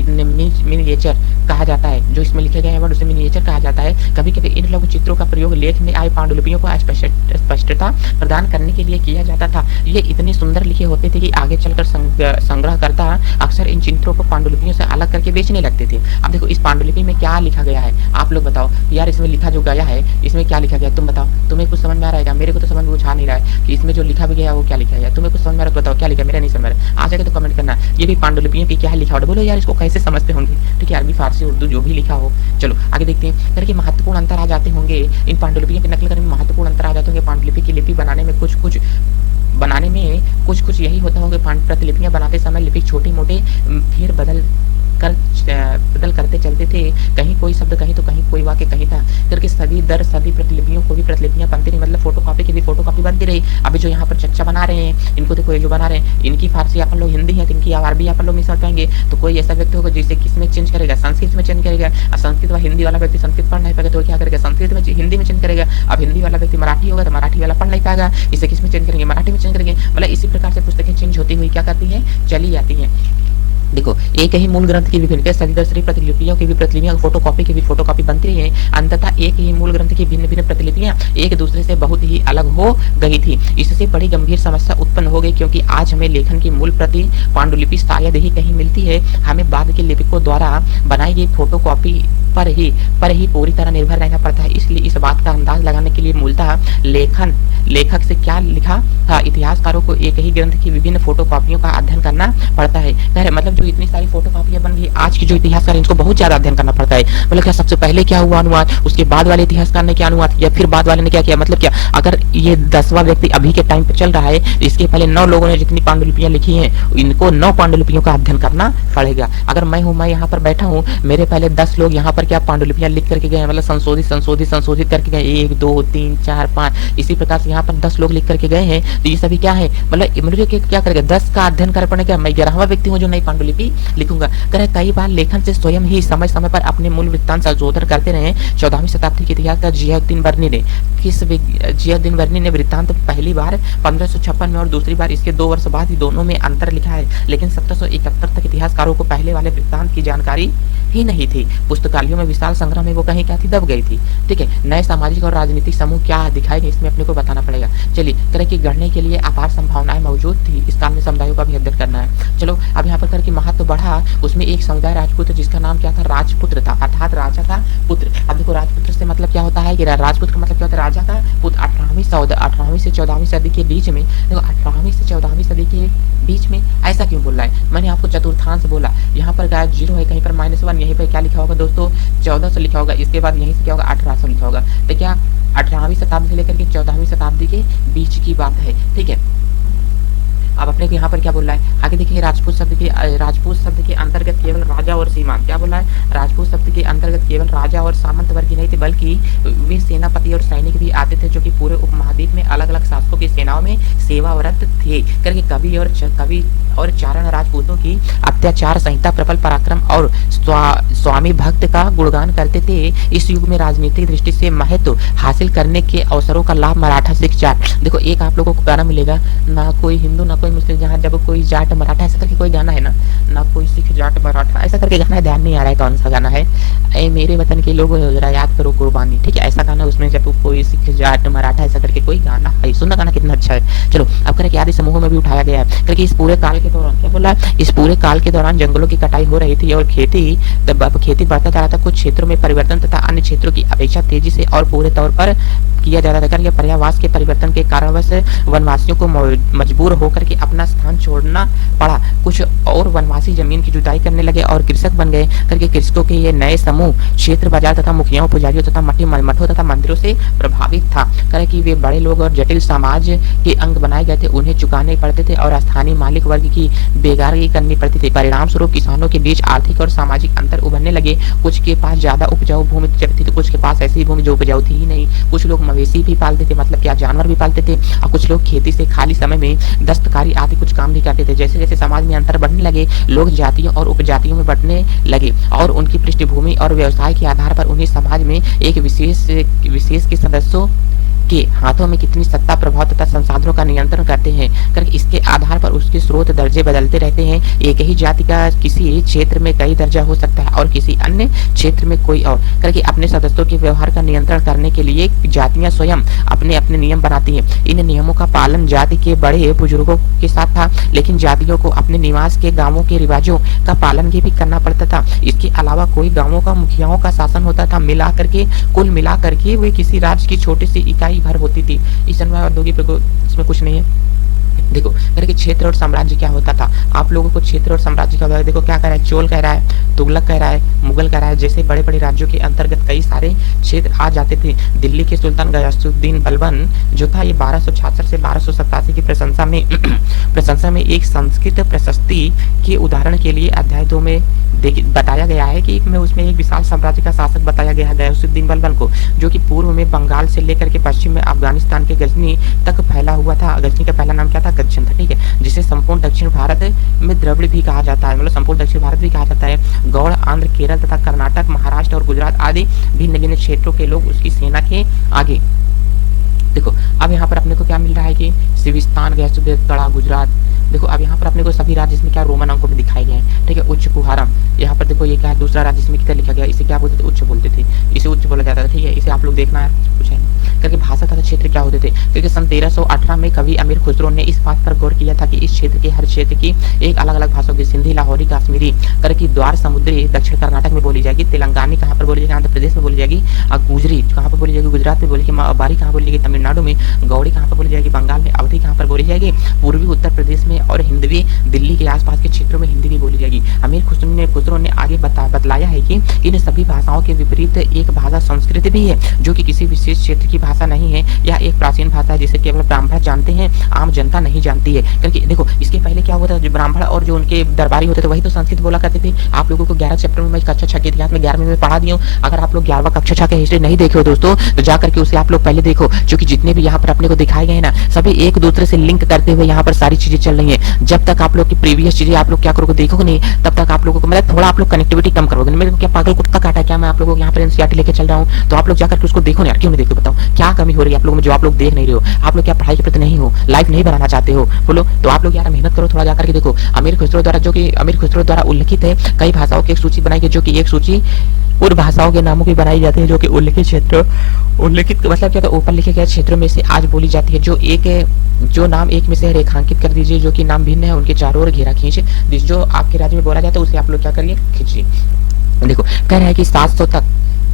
मिनिएचर कहा जाता है। जो इसमें लिखे गए हैं उसे मिनिएचर कहा जाता है। कभी कभी इन लघुचित्रों का प्रयोग लेख में आए पांडुलिपियों को स्पष्टता प्रदान करने के लिए किया जाता था। ये इतने सुंदर लिखे होते थे कि आगे चलकर संग्रहकर्ता अक्सर इन चित्रों को पांडुलिपियों से अलग करके बेचने लगते थे। अब देखो इस पांडुलिपि में क्या लिखा गया है, आप लोग बताओ यार, इसमें लिखा जो गया है इसमें क्या लिखा गया, तुम बताओ, तुम्हें कुछ समझ में आ रहा है? मेरे को तो समझ में कुछ आ नहीं रहा है कि इसमें जो लिखा भी गया वो क्या लिखा है। तुम्हें कुछ समझ में आ रहा है बताओ क्या लिखा है, मेरा नहीं समझ में आ रहा है। आ जाएगा तो कमेंट करना। ये भी पांडुलिपियों की क्या है लिखा, बोलो यार इसको कैसे समझते होंगे। ठीक है, अरबी फारसी उर्दू जो भी लिखा हो। चलो आगे देखते हैं। करके महत्वपूर्ण अंतर आ जाते होंगे इन पांडुलिपियों की नकल करने में, महत्वपूर्ण अंतर आ जाते होंगे। पांडुलिपि की लिपि बनाने में कुछ यही होता होगा। प्रतिलिपियां बनाते समय लिपिक छोटे मोटे फेर बदल करते चलते थे, कहीं कोई शब्द कहीं तो कहीं कोई वाक्य कहीं था, करके सदी प्रतिलिपियों को भी प्रतिलिपियां बनती रही, मतलब फोटोकॉपी की भी फोटोकॉपी बनती रही। अभी जो यहाँ पर चच्चा बना रहे हैं, इनको देखो ये जो बना रहे हैं, इनकी फारसी अपन लोग हिंदी है, इनकी अरबी अपन लोग नहीं समझ पाएंगे। तो कोई ऐसा व्यक्ति होगा जिसे किसमें चेंज करेगा, संस्कृत में चेंज करेगा। संस्कृत व हिंदी वाला व्यक्ति संस्कृत पढ़ नहीं पाएगा तो क्या करेगा, संस्कृत में हिंदी में चेंज करेगा। अब हिंदी वाला व्यक्ति मराठी होगा तो मराठी वाला पढ़ नहीं पाएगा, इसे किसमें चेंज करेंगे, मराठी में चेंज करेंगे। मतलब इसी प्रकार से पुस्तकें चेंज होती हुई क्या करती हैं, चली जाती हैं। देखो एक ही मूल ग्रंथ की विभिन्न सदी प्रतिलिपियों की भी प्रतिलिपियां, फोटोकॉपी की भी फोटोकॉपी बनती रही है। अंततः एक ही मूल ग्रंथ की भिन्न भिन्न प्रतिलिपियां एक दूसरे से बहुत ही अलग हो गई थी। इससे बड़ी गंभीर समस्या उत्पन्न हो गई, क्योंकि आज हमें लेखन की मूल प्रति पांडुलिपि शायद ही कहीं मिलती है। हमें बाद के लिपिकों द्वारा बनाई गई फोटोकॉपी पर ही पूरी तरह निर्भर रहना पड़ता है। इसलिए इस बात का अंदाज लगाने के लिए मूलतः लेखक से क्या लिखा था, इतिहासकारों को एक ही ग्रंथ की विभिन्न फोटोकॉपियों का अध्ययन करना पड़ता है। मतलब जो इतनी सारी फोटोकॉपियां बन गई, आज की जो इतिहासकार इनको बहुत ज्यादा अध्ययन करना पड़ता है। मतलब क्या सबसे पहले क्या हुआ अनुवाद, उसके बाद वाले इतिहासकार ने क्या अनुवाद किया, फिर बाद वाले ने क्या किया। मतलब क्या अगर ये 10वां व्यक्ति अभी के टाइम पे चल रहा है, इसके पहले 9 लोगों ने जितनी पांडुलिपियां लिखी हैं, इनको 9 पांडुलिपियों का अध्ययन करना पड़ेगा। अगर मैं यहाँ पर बैठा हूँ, मेरे पहले 10 लोग यहाँ पर क्या पांडुलिपियां लिख करके गए, मतलब संशोधित करके गए, 1 2 3 4 5 इसी प्रकार से यहाँ पर 10 लोग लिख करके गए हैं। तो ये सभी क्या है, मतलब मनुष्य के क्या करेगा, 10 का अध्ययन कर पड़ने का मैं 11वां व्यक्ति हूँ जो नई पांडुलिपि लिखूंगा। करे कई बार लेखन से स्वयं ही समय समय पर अपने मूल वृत्तांत संशोधन करते रहे। 14वीं शताब्दी के इतिहास का जियाउद्दीन वर्नी ने जियाउद्दीन वर्नी ने वृत्तांत पहली बार 1556 में और दूसरी बार इसके 2 वर्ष बाद ही दोनों में अंतर लिखा है, लेकिन 1771 तक इतिहासकारों को पहले वाले वृत्तांत की जानकारी ही नहीं थी। पुस्तकालयों में विशाल संग्रह में वो कहीं क्या थी, दब गई थी। ठीक है, नए सामाजिक और राजनीतिक समूह क्या दिखाएंगे इसमें अपने को बताना पड़ेगा। चलिए, तरह की गढ़ने के लिए अपार संभावनाएं मौजूद थी, इस काल में समुदायों का भी अध्ययन करना है। चलो अब यहाँ पर करके महत्व बढ़ा, उसमें एक समुदाय राजपूत जिसका नाम क्या था, राजपुत्र था, अर्थात राजा का पुत्र। अब देखो राजपुत्र से मतलब क्या होता है कि राजपुत्र का मतलब क्या होता है, राजा का पुत्र। 18वीं से 14वीं सदी के बीच में, देखो 18वीं से 14वीं सदी के बीच में ऐसा क्यों बोल रहा है, मैंने आपको चतुर्थांश बोला, यहाँ पर क्या 0 है, कहीं पर -1, यहीं पर क्या लिखा होगा दोस्तों 1400 लिखा होगा, इसके बाद यहीं से क्या होगा 1800 लिखा होगा। तो क्या 18वीं शताब्दी से लेकर के 14वीं शताब्दी के बीच की बात है। ठीक है, अब अपने को यहाँ पर क्या बोल रहा है, आगे देखिए, राजपूत शब्द के अंतर्गत केवल राजा और सीमांत, क्या बोल रहा है, राजपूत शब्द के अंतर्गत केवल राजा और सामंत वर्ग ही नहीं थे, बल्कि वे सेनापति और सैनिक भी आते थे जो कि पूरे उपमहाद्वीप में अलग अलग शासकों की सेनाओं में सेवारत थे। करके कवि और चारण राजपूतों की अत्याचार संहिता, प्रबल पराक्रम और स्वामी भक्त का गुणगान करते थे। इस युग में राजनीतिक दृष्टि से महत्व हासिल करने के अवसरों का लाभ मराठा सिख जाट, देखो एक आप लोगों को गाना मिलेगा, ना कोई हिंदू ना कोई मुस्लिम, जहाँ जब कोई जाट मराठा ऐसा करके कोई गाना है ना कोई सिख जाट मराठा ऐसा करके गाना है, ध्यान नहीं आ रहा है कौन सा गाना है, ए मेरे वतन के लोग जरा याद करो कुर्बानी। ठीक है, ऐसा गाना, उसमें जब कोई सिख जाट मराठा ऐसा करके कोई गाना है, सुनना गाना कितना अच्छा है। चलो अब करके आदि समूहों में भी उठाया गया है, करके इस पूरे काल के दौरान क्या बोला, इस पूरे काल के दौरान जंगलों की कटाई हो रही थी और खेती बढ़ता जा रहा था। कुछ क्षेत्रों में परिवर्तन तथा अन्य क्षेत्रों की अपेक्षा तेजी से और पूरे तौर पर किया जा रहा था। पर्यावरण के परिवर्तन के कारणवश वनवासियों को मजबूर होकर के अपना स्थान छोड़ना पड़ा। कुछ और वनवासी जमीन की जुताई करने लगे और कृषक बन गए। करके कृषकों के ये नए समूह क्षेत्र बाजार तथा मुखियाओं, पुजारियों तथा मठों तथा मंदिरों से प्रभावित था। करके वे बड़े लोग और जटिल समाज के अंग बनाए गए थे, उन्हें चुकाने पड़ते थे और स्थानीय मालिक वर्ग की बेगारी करनी पड़ती थी। परिणाम स्वरूप किसानों के बीच आर्थिक और सामाजिक अंतर उभरने लगे। कुछ के पास ज्यादा उपजाऊ भूमि थी तो कुछ के पास ऐसी भूमि जो उपजाऊ थी ही नहीं। कुछ लोग मवेशी भी पालते थे, मतलब क्या जानवर भी पालते थे, और कुछ लोग खेती से खाली समय में दस्तकारी आदि कुछ काम भी करते थे। जैसे जैसे समाज में अंतर बढ़ने लगे, लोग जातियों और उपजातियों में बंटने लगे और उनकी पृष्ठभूमि और व्यवसाय के आधार पर उन्हें समाज में एक विशेष के सदस्यों के हाथों में कितनी सत्ता, प्रभाव तथा संसाधनों का नियंत्रण करते हैं। करके इसके आधार पर उसके स्रोत दर्जे बदलते रहते हैं। एक ही जाति का किसी क्षेत्र में कई दर्जा हो सकता है और किसी अन्य क्षेत्र में कोई और। करके अपने सदस्यों के व्यवहार का नियंत्रण करने के लिए जातियां स्वयं अपने अपने नियम बनाती हैं। इन नियमों का पालन जाति के बड़े बुजुर्गों के साथ था, लेकिन जातियों को अपने निवास के गांवों के रिवाजों का पालन भी करना पड़ता था। इसके अलावा कोई गांवों का मुखियाओं का शासन होता था। कुल मिला करके वे किसी राज्य की छोटी सी इकाई भर होती थी। इस औद्योगिक इसमें कुछ नहीं है। देखो करके क्षेत्र और साम्राज्य क्या होता था, आप लोगों को क्षेत्र और साम्राज्य का देखो क्या कह रहा है, चोल कह रहा है, तुगलक कह रहा है, मुगल कह रहा है। जैसे बड़े बड़े राज्यों के अंतर्गत कई सारे क्षेत्र आ जाते थे। दिल्ली के सुल्तान गयासुद्दीन बलबन जो था, ये 1266 से 1287 की प्रशंसा में एक संस्कृत प्रशस्ति के उदाहरण के लिए अध्याय 2 में बताया गया है कि उसमें एक विशाल साम्राज्य का शासक बताया गया है गयासुद्दीन बलबन को, जो कि पूर्व में बंगाल से लेकर के पश्चिम में अफगानिस्तान के गजनी तक फैला हुआ था। गजनी का पहला नाम क्या था, गजन था। ठीक है, जिसे संपूर्ण दक्षिण भारत में द्रविड़ भी कहा जाता है, मतलब संपूर्ण दक्षिण भारत भी कहा जाता है। गौड़, आंध्र, केरल तथा कर्नाटक, महाराष्ट्र और गुजरात आदि भिन्न भिन्न क्षेत्रों के लोग उसकी सेना के आगे। देखो अब यहाँ पर अपने को क्या मिल रहा है कि सिविस्तान, गया, गुजरात। देखो अब यहाँ पर अपने को सभी राज्य इसमें क्या रोमन अंकों में दिखाए गए हैं। ठीक है, उच्च कुहारम, यहाँ पर देखो ये क्या है, दूसरा राज्य इसमें कितना लिखा गया, इसे क्या बोलते थे, उच्च बोलते थे, इसे उच्च बोला जाता था। ठीक है, इसे आप लोग देखना है, कुछ है करके भाषा तथा क्षेत्र क्या होते थे। क्योंकि सन 1318 में कवि अमीर खुसरो ने इस बात पर गौर किया था कि इस क्षेत्र के हर क्षेत्र की एक अलग अलग भाषा होगी। सिंधी, लाहौरी, कश्मीरी, करके द्वार समुद्री दक्षिण कर्नाटक में बोली जाएगी, तेलंगानी कहाँ पर बोली जाएगी, आंध्र प्रदेश में बोली जाएगी, और गुजरी कहाँ पर बोली जाएगी, गुजरात में बोली जाएगी, बारी कहाँ बोली जाएगी, तमिलनाडु में, गौड़ी कहाँ पर बोली जाएगी, बंगाल में, अवधी कहाँ पर बोली जाएगी, पूर्वी उत्तर प्रदेश में, और हिंदवी दिल्ली के आसपास के क्षेत्रों में हिंदी भी बोली जाएगी। अमीर खुसरो ने आगे बतलाया है कि इन सभी भाषाओं के विपरीत एक भाषा संस्कृत भी है, जो कि किसी विशेष क्षेत्र की भाषा भाषा नहीं है, यह एक प्राचीन भाषा है जिसे केवल ब्राह्मण जानते हैं, आम जनता नहीं जानती है। क्योंकि देखो इसके पहले क्या हुआ था, जो ब्राह्मण और जो उनके दरबारी होते थे वही तो संस्कृत बोला करते थे। आप लोगों को 11 चैप्टर में कक्षा 6 के इतिहास में 11वीं में पढ़ा दिया हूं। अगर आप लोग 11वां कक्षा 6 के हिस्ट्री नहीं देखे हो दोस्तों, तो जाकर के उसे आप लोग पहले देखो, क्योंकि जितने भी यहाँ पर अपने को दिखाए गए हैं ना, सभी एक दूसरे से लिंक करते हुए यहाँ पर सारी चीजें चल रही है। जब तक आप लोग की प्रीवियस चीजें आप लोग क्या करोगे देखोगे नहीं, तब तक आप लोगों को मतलब थोड़ा आप लोग कनेक्टिविटी कम करोगे। मेरे को क्या पागल कुत्ता काटा क्या, मैं आप लोगों को यहाँ पर एनसीईआरटी लेके चल रहा हूँ, तो आप लोग जाकर के उसको देखो ना यार, क्यों नहीं देखो बताओ, क्या कमी हो रही है आप लोगों में जो आप लोग देख नहीं रहे हो? आप लोग क्या पढ़ाई के प्रति नहीं हो, लाइफ नहीं बनाना चाहते हो? बोलो तो आप लोग यार मेहनत करो थोड़ा, जाकर के देखो। अमीर खुसरो द्वारा जो कि अमीर खुसरो द्वारा उल्लिखित है कई भाषाओं की एक सूची बनाई गई, जो कि एक सूची उन भाषाओं के नामों की बनाई जाती है जो कि उल्लिखित क्षेत्र, उल्लिखित मतलब क्या होता है, ऊपर लिखे गए क्षेत्रों में से आज बोली जाती है। जो नाम एक में से रेखांकित कर दीजिए, जो कि नाम भिन्न है उनके चारों ओर घेरा खींचे, जो आपके राज्य में बोला जाता है उसे आप लोग क्या करिए, खींचिए। देखो कह रहा है कि 700 तक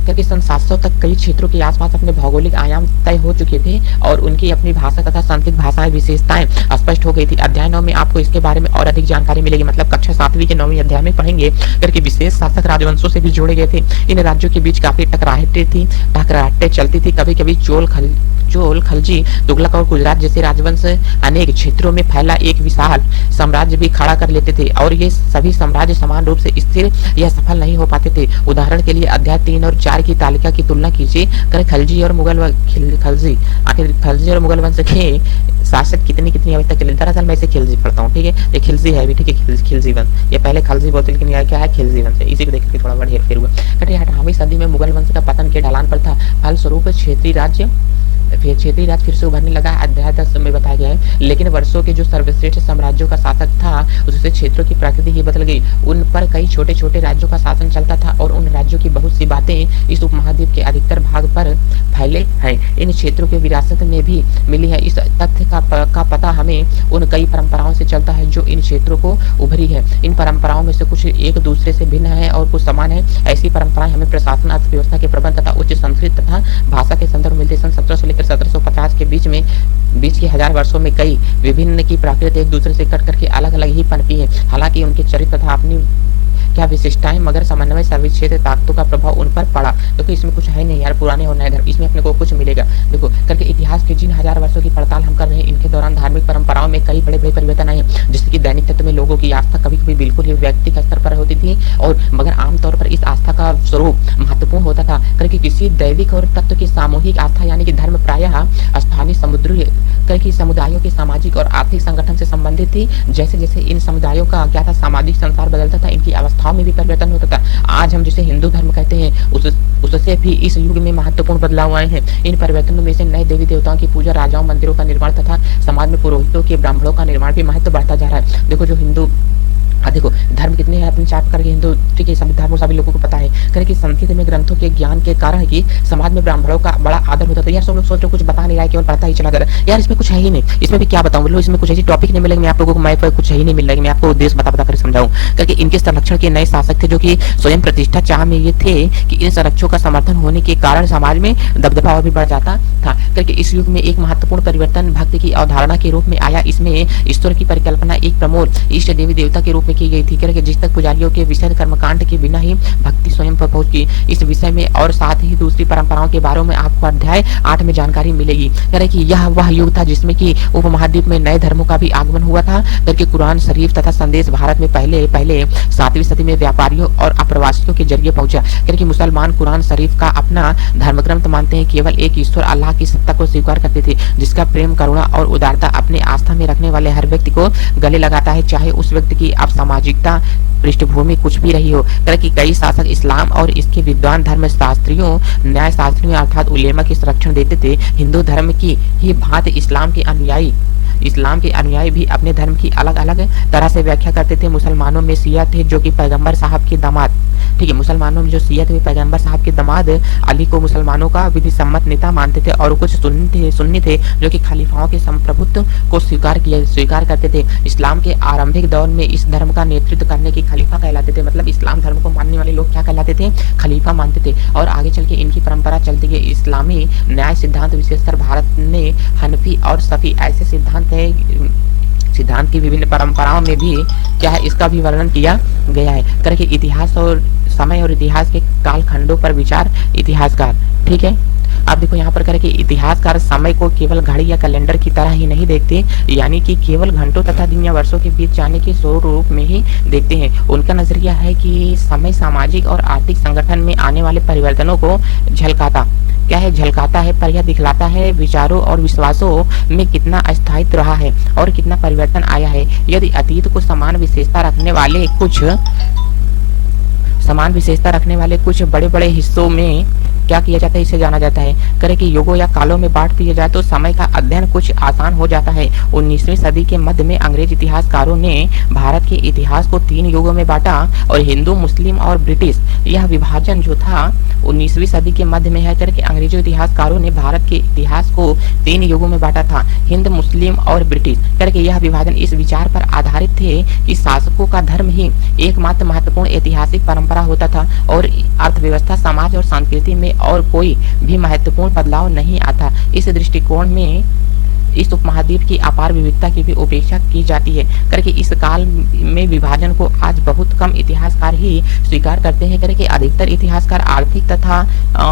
क्योंकि सन 700 तक कई क्षेत्रों के आसपास अपने भौगोलिक आयाम तय हो चुके थे और उनकी अपनी भाषा तथा सांस्कृतिक भाषाएं विशेषताएं स्पष्ट हो गई थी। अध्याय 9 में आपको इसके बारे में और अधिक जानकारी मिलेगी, मतलब कक्षा 7वीं के 9वीं अध्याय में पढ़ेंगे करके विशेष शासक राजवंशों से भी जोड़े गए थे। इन राज्यों के बीच काफी टकराहटें चलती थी। कभी कभी चोल, खलजी, तुगलक और गुजरात जैसे राजवंश अनेक क्षेत्रों में फैला एक विशाल साम्राज्य भी खड़ा कर लेते थे और ये सभी साम्राज्य समान रूप से स्थिर या सफल नहीं हो पाते थे। उदाहरण के लिए अध्याय 3 और 4 की तालिका की तुलना कीजिए। कर खलजी और मुगल वंश के शासक कितनी अवधि तक चले। दरअसल मैं इसे खिलजी पढ़ता हूँ, ठीक है, ये खिलजी है भी, ठीक है, खिलजी वंश। ये पहले खलजी बोलते लेकिन यह क्या है, खिलजी वंश है। इसी को देख के थोड़ा बड़ा हेरफेर हुआ। 18वीं सदी में मुगल वंश का पतन के ढलान पर था। फलस्वरूप क्षेत्रीय राज फिर से उभरने लगा। अध्याय 10 में बताया गया है, लेकिन वर्षों के जो सर्वश्रेष्ठ साम्राज्यों का शासक था उससे क्षेत्रों की प्रकृति ही बदल गई। उन पर कई छोटे छोटे राज्यों का शासन चलता था और उन राज्यों की बहुत सी बातें इस उपमहाद्वीप के अधिकतर भाग पर फैले हैं। इन क्षेत्रों की विरासत में भी मिली है। इस तथ्य का पता हमें उन कई परंपराओं से चलता है जो इन क्षेत्रों को उभरी है। इन परंपराओं में से कुछ एक दूसरे से भिन्न है और कुछ समान है। ऐसी परंपराएं हमें प्रशासन, अर्थव्यवस्था के प्रबंध तथा उच्च संस्कृत तथा भाषा के संदर्भ मिलते। सन 1700 लेकर 1750 के बीच के 1000 वर्षों में कई विभिन्न की प्रकृति एक दूसरे से कट करके अलग अलग ही पनपी है। हालांकि उनके चरित्र तथा अपनी क्या विशिष्टताएं, मगर समन्वय सभी क्षेत्र ताकतों का प्रभाव उन पर पड़ा। देखो इसमें कुछ है नहीं यार, पुराने और नए धर्म, इसमें अपने को कुछ मिलेगा। देखो करके इतिहास के जिन 1000 वर्षों की पड़ताल हम कर रहे हैं, इनके दौरान धार्मिक परंपराओं में कई बड़े बड़े परिवर्तन आए, जैसे कि दैनिक तत्व में लोगों की आस्था कभी कभी बिल्कुल ही व्यक्तिगत स्तर पर होती थी और मगर आमतौर पर इस आस्था का स्वरूप महत्वपूर्ण होता था। करके किसी दैविक और तत्व की सामूहिक आस्था यानी कि धर्म प्रायः स्थानीय समुद्री करके समुदायों के सामाजिक और आर्थिक संगठन से संबंधित थी। जैसे जैसे इन समुदायों का क्या था, सामाजिक संसार बदलता था, इनकी अवस्थाओं में भी परिवर्तन होता था। आज हम जिसे हिंदू धर्म कहते हैं उससे भी इस युग में महत्वपूर्ण बदलाव आए हैं। इन परिवर्तनों में से नए देवी देवताओं की पूजा, राजाओं, मंदिरों का निर्माण तथा समाज में पुरोहितों के, ब्राह्मणों का निर्माण भी महत्व बढ़ता जा रहा है। देखो जो हिंदू देखो धर्म कितने हैं अपने चाप करके हिंदू, ठीक है, सभी धर्मों सभी लोगों को पता है करके संस्कृत में ग्रंथों के ज्ञान के कारण कि समाज में ब्राह्मणों का बड़ा आदर होता था। यार सब लोग सोच रहे कुछ बता नहीं रहा है, केवल पढ़ता ही चला जा रहा है। यार इसमें कुछ है ही नहीं, इसमें भी क्या बताऊं, इसमें कुछ ऐसी टॉपिक नहीं मिलेगी, मैं आप लोगों को मैप पर कुछ ही नहीं मिल रहा, मैं आपको उद्देश्य बता कर समझाऊं करके। इनके संरक्षण के नए शासक थे जो कि स्वयं प्रतिष्ठा चाह में ये थे कि इन संरक्षकों का समर्थन होने के कारण समाज में दबदबा और भी बढ़ जाता था करके। इस युग में एक महत्वपूर्ण परिवर्तन भक्ति की अवधारणा के रूप में आया। इसमें ईश्वर की परिकल्पना एक प्रमुख इष्ट देवी देवता के रूप में की गई थी करके, जिस तक पुजारियों के विषय कर्मकांड के बिना ही भक्ति स्वयं पर पहुंच गई। इस विषय में और साथ ही दूसरी परंपराओं के बारे में आपको अध्याय 8 में जानकारी मिलेगी। कह रहे कि यह वह युग था जिसमें कि उपमहाद्वीप में नए धर्मों का भी आगमन हुआ था करके। कुरान शरीफ तथा संदेश भारत में पहले 7वीं सदी में व्यापारियों और अप्रवासियों के जरिए पहुंचा करके। मुसलमान कुरान शरीफ का अपना धर्म ग्रंथ मानते हैं, केवल एक ईश्वर अल्लाह की सत्ता को स्वीकार करते थे, जिसका प्रेम, करुणा और उदारता अपने आस्था में रखने वाले हर व्यक्ति को गले लगाता है, चाहे उस व्यक्ति की अब सामाजिकता पृष्ठभूमि कुछ भी रही हो। करके कई शासक इस्लाम और इसके विद्वान धर्म शास्त्रियों, न्याय शास्त्रियों अर्थात उलेमा के संरक्षण देते थे। हिंदू धर्म की ही भांति इस्लाम के अनुयायी भी अपने धर्म की अलग अलग तरह से व्याख्या करते थे। मुसलमानों में शिया थे जो कि पैगंबर साहब के दामाद, ठीक है, मुसलमानों में जो शिया थे पैगंबर साहब के दामाद अली को मुसलमानों का विधि सम्मत नेता मानते थे और कुछ सुन्नी थे जो कि खलीफाओं के संप्रभुत्व को स्वीकार करते थे। इस्लाम के आरंभिक दौर में इस धर्म का नेतृत्व करने के खलीफा कहलाते थे, मतलब इस्लाम धर्म को मानने वाले लोग क्या कहलाते थे, खलीफा मानते थे। और आगे चल के इनकी परंपरा चलती गई। इस्लामी न्याय सिद्धांत विशेषकर भारत में हनफी और सफी ऐसे सिद्धांत की विभिन्न परंपराओं में भी क्या है, इसका भी वर्णन किया गया है करके। इतिहास और समय और इतिहास के कालखंडों पर विचार इतिहासकार, ठीक है। आप देखो यहाँ पर करें कि इतिहासकार समय को केवल घड़ी या कैलेंडर की तरह ही नहीं देखते, यानी कि केवल घंटों तथा दिन या वर्षों के बीच जाने के स्वरूप में ही देखते हैं। उनका नजरिया है कि समय सामाजिक और आर्थिक संगठन में आने वाले परिवर्तनों को झलकाता क्या है झलकाता है, पर यह दिखलाता है विचारों और विश्वासों में कितना अस्थायित्व रहा है और कितना परिवर्तन आया है। यदि अतीत को समान विशेषता रखने वाले कुछ बड़े बड़े हिस्सों में क्या किया जाता है, इसे जाना जाता है। करे कि युगों या कालों में बांट दिया जाए तो समय का अध्ययन कुछ आसान हो जाता है। 19वीं सदी के मध्य में अंग्रेज इतिहासकारों ने भारत के इतिहास को 3 युगों में बांटा, और हिंदू, मुस्लिम और ब्रिटिश। यह विभाजन जो था 19वीं सदी के मध्य में है करके अंग्रेजी इतिहासकारों ने भारत के इतिहास को 3 युगों में बांटा था, हिंद, मुस्लिम और ब्रिटिश करके। यह विभाजन इस विचार पर आधारित थे कि शासकों का धर्म ही एकमात्र महत्वपूर्ण ऐतिहासिक परंपरा होता था और अर्थव्यवस्था, समाज और संस्कृति में और कोई भी महत्वपूर्ण बदलाव नहीं आता। इस दृष्टिकोण में इस उपमहाद्वीप की अपार विविधता की भी उपेक्षा की जाती है करके। इस काल में विभाजन को आज बहुत कम इतिहासकार ही स्वीकार करते हैं करके। अधिकतर इतिहासकार आर्थिक तथा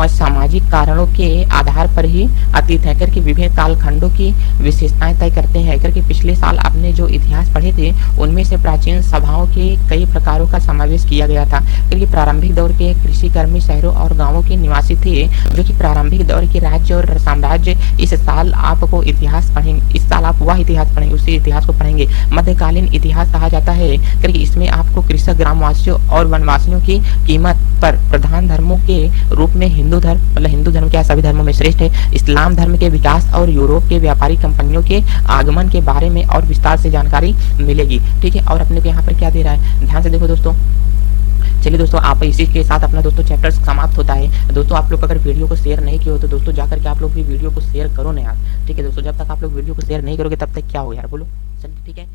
सामाजिक कारणों के आधार पर ही अतीत है करके विभिन्न कालखंडों की विशेषताएं तय करते हैं करके। पिछले साल आपने जो इतिहास पढ़े थे उनमें से प्राचीन सभाओं के कई प्रकारों का समावेश किया गया था क्योंकि प्रारंभिक दौर के कृषि कर्मी शहरों और गाँवों के निवासी थे, जो कि प्रारंभिक दौर के राज्य और साम्राज्य। इस साल आपको इस साल आप वह इतिहास पढ़ेंगे, उसी इतिहास को पढ़ेंगे। मध्यकालीन इतिहास कहा जाता है क्योंकि इसमें आपको कृषक, ग्रामवासियों और वनवासियों की कीमत पर प्रधान धर्मों के रूप में हिंदू धर्म, मतलब हिंदू धर्म क्या सभी धर्मों में श्रेष्ठ है, इस्लाम धर्म के विकास और यूरोप के व्यापारी कंपनियों के आगमन के बारे में और विस्तार से जानकारी मिलेगी। ठीक है, और अपने को यहाँ पर क्या दे रहा है, ध्यान से देखो दोस्तों। चलिए दोस्तों, आप इसी के साथ अपना दोस्तों चैप्टर समाप्त होता है। दोस्तों आप लोग अगर वीडियो को शेयर नहीं किए हो तो दोस्तों जाकर के आप लोग भी वीडियो को शेयर करो ना यार। ठीक है दोस्तों, जब तक आप लोग वीडियो को शेयर नहीं करोगे तब तक क्या हो यार, बोलो। चलिए ठीक है।